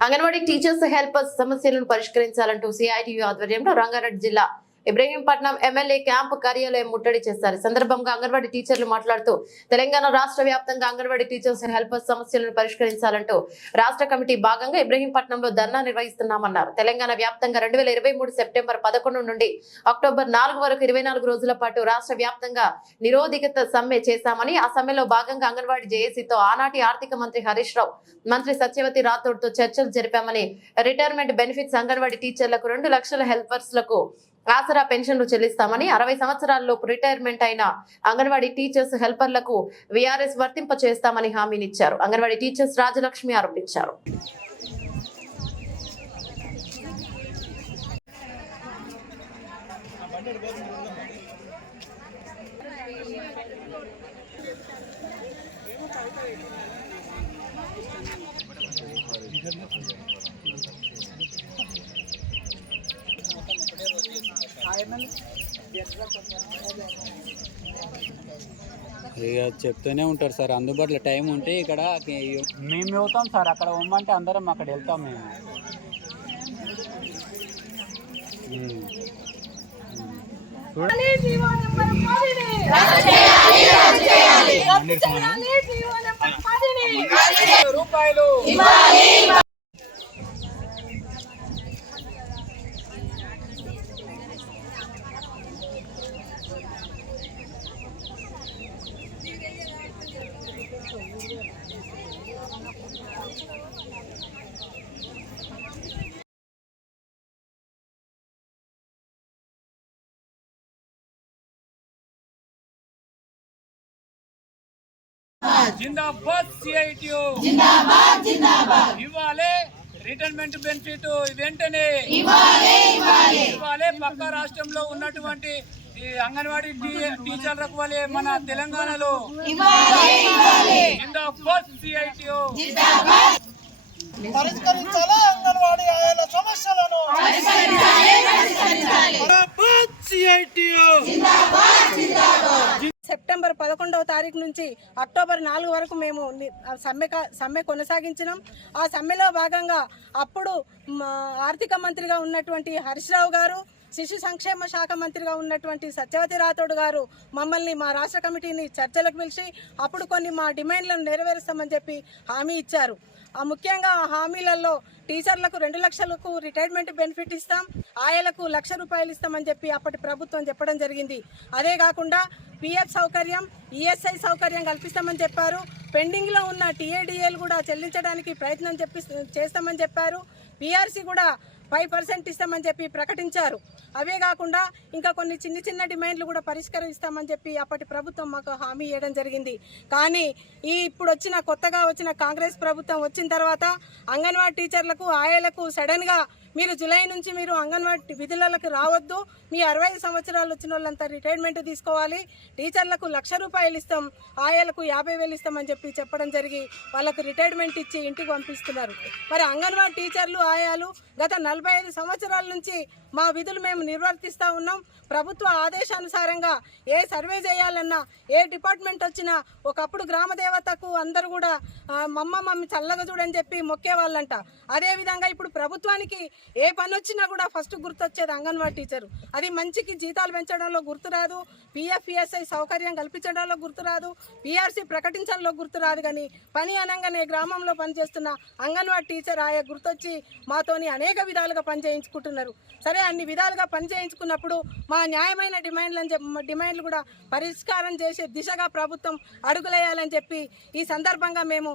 Anganwadi teachers helpers సమస్యలను పరిష్కరించాలంటూ CITU ఆధ్వర్యంలో రంగారెడ్డి జిల్లా ఇబ్రహీంపట్నం ఎమ్మెల్యే క్యాంపు కార్యాలయం ముట్టడి చేశారు. సందర్భంగా అంగన్వాడీ టీచర్లు మాట్లాడుతూ తెలంగాణ రాష్ట్ర వ్యాప్తంగా అంగన్వాడీ టీచర్స్ హెల్పర్స్ సమస్యలను పరిష్కరించాలంటూ రాష్ట్ర కమిటీ భాగంగా ఇబ్రహీంపట్నంలో ధర్నా నిర్వహిస్తున్నామన్నారు. తెలంగాణ వ్యాప్తంగా రెండు వేల ఇరవై మూడు సెప్టెంబర్ పదకొండు నుండి అక్టోబర్ నాలుగు వరకు ఇరవై నాలుగు రోజుల పాటు రాష్ట్ర వ్యాప్తంగా నిరోధికత సమ్మె చేశామని ఆ సమ్మెలో భాగంగా అంగన్వాడీ జేఏసీతో ఆనాటి ఆర్థిక మంత్రి హరీష్ రావు మంత్రి సత్యవతి రాథోడ్తో చర్చలు జరిపామని రిటైర్మెంట్ బెనిఫిట్స్ అంగన్వాడీ టీచర్లకు రెండు లక్షల హెల్పర్స్లకు ఆసరా పెన్షన్లు చెల్లిస్తామని అరవై సంవత్సరాల్లోపు రిటైర్మెంట్ అయిన అంగన్వాడీ టీచర్స్ హెల్పర్లకు వీఆర్ఎస్ వర్తింప చేస్తామని హామీనిచ్చారు. అంగన్వాడీ టీచర్స్ రాజలక్ష్మి ఆరోపించారు. ఇక చెప్తూనే ఉంటారు సార్ అందుబాటులో టైం ఉంటే ఇక్కడ మేము వెళ్తాం సార్ అక్కడ ఉమ్మంటే అందరం అక్కడ వెళ్తాం మేము. ఉమ్. జిందాబాద్ సిఐటియు జిందాబాద్ జిందాబాద్. ఇవ్వాలి రిటైర్మెంట్ బెనిఫిట్ వెంటనే. ఇవ్వాలి ఇవ్వాలి. పక్క రాష్ట్రంలో ఉన్నటువంటి ఈ అంగన్వాడీ టీచర్లకు వలె మన తెలంగాణలో. జిందాబాద్ సిఐటియు పరిష్కరించాలి అంగన్వాడీ ఆయాల సమస్యలను? సెప్టెంబర్ పదకొండవ తారీఖు నుంచి అక్టోబర్ నాలుగు వరకు మేము సమ్మె సమ్మె కొనసాగించినాం. ఆ సమ్మెలో భాగంగా అప్పుడు మా ఆర్థిక మంత్రిగా ఉన్నటువంటి హరీష్ రావు గారు శిశు సంక్షేమ శాఖ మంత్రిగా ఉన్నటువంటి సత్యవతి రాథోడ్ గారు మమ్మల్ని మా రాష్ట్ర కమిటీని చర్చలకు పిలిచి అప్పుడు కొన్ని మా డిమాండ్లను నెరవేరుస్తామని చెప్పి హామీ ఇచ్చారు. ఆ ముఖ్యంగా ఆ హామీలలో టీచర్లకు రెండు లక్షలకు రిటైర్మెంట్ బెనిఫిట్ ఇస్తాం ఆయలకు లక్ష రూపాయలు ఇస్తామని చెప్పి అప్పటి ప్రభుత్వం చెప్పడం జరిగింది. అదే కాకుండా పిఎఫ్ సౌకర్యం ఈఎస్ఐ సౌకర్యం కల్పిస్తామని చెప్పారు. పెండింగ్లో ఉన్న టీఏడిఏలు కూడా చెల్లించడానికి ప్రయత్నం చెప్పి చేస్తామని చెప్పారు. పిఆర్సీ కూడా ఫైవ్ పర్సెంట్ ఇస్తామని చెప్పి ప్రకటించారు. అవే కాకుండా ఇంకా కొన్ని చిన్న చిన్న డిమాండ్లు కూడా పరిష్కరిస్తామని చెప్పి అప్పటి ప్రభుత్వం మాకు హామీ ఇవ్వడం జరిగింది. కానీ ఈ ఇప్పుడు వచ్చిన కొత్తగా వచ్చిన కాంగ్రెస్ ప్రభుత్వం వచ్చిన తర్వాత అంగన్వాడీ టీచర్లకు ఆయాలకు సడన్గా మీరు జూలై నుంచి మీరు అంగన్వాడీ విధులకు రావద్దు. మీ అరవై సంవత్సరాలు వచ్చిన వాళ్ళంతా రిటైర్మెంట్ తీసుకోవాలి. టీచర్లకు లక్ష రూపాయలు ఇస్తాం. ఆయాలకు యాభై వేలు ఇస్తామని చెప్పి చెప్పడం జరిగి వాళ్ళకు రిటైర్మెంట్ ఇచ్చి ఇంటికి పంపిస్తున్నారు. మరి అంగన్వాడీ టీచర్లు ఆయాలు గత నలభై ఐదు సంవత్సరాల నుంచి మా విధులు మేము నిర్వర్తిస్తూ ఉన్నాం. ప్రభుత్వ ఆదేశానుసారంగా ఏ సర్వే చేయాలన్నా ఏ డిపార్ట్మెంట్ వచ్చినా ఒకప్పుడు గ్రామ దేవతకు అందరూ కూడా మమ్మ మమ్మీ చల్లగా చూడని చెప్పి మొక్కేవాళ్ళంట. అదేవిధంగా ఇప్పుడు ప్రభుత్వానికి ఏ పని వచ్చినా కూడా ఫస్ట్ గుర్తొచ్చేది అంగన్వాడీ టీచరు. అది మంచికి జీతాలు పెంచడంలో గుర్తురాదు పిఎఫ్ఈఎస్ఐ సౌకర్యం కల్పించడంలో గుర్తురాదు పిఆర్సీ ప్రకటించడంలో గుర్తురాదు కానీ పని అనగానే గ్రామంలో పనిచేస్తున్న అంగన్వాడీ టీచర్ ఆయా గుర్తొచ్చి మాతోని అనేక విధాలుగా పని చేయించుకుంటున్నారు సరే అన్ని విధాలుగా పని చేయించుకున్నప్పుడు మా న్యాయమైన డిమాండ్లను చెప్ప- డిమాండ్లు కూడా పరిష్కారం చేసే దిశగా ప్రభుత్వం అడుగులేయాలని చెప్పి ఈ సందర్భంగా మేము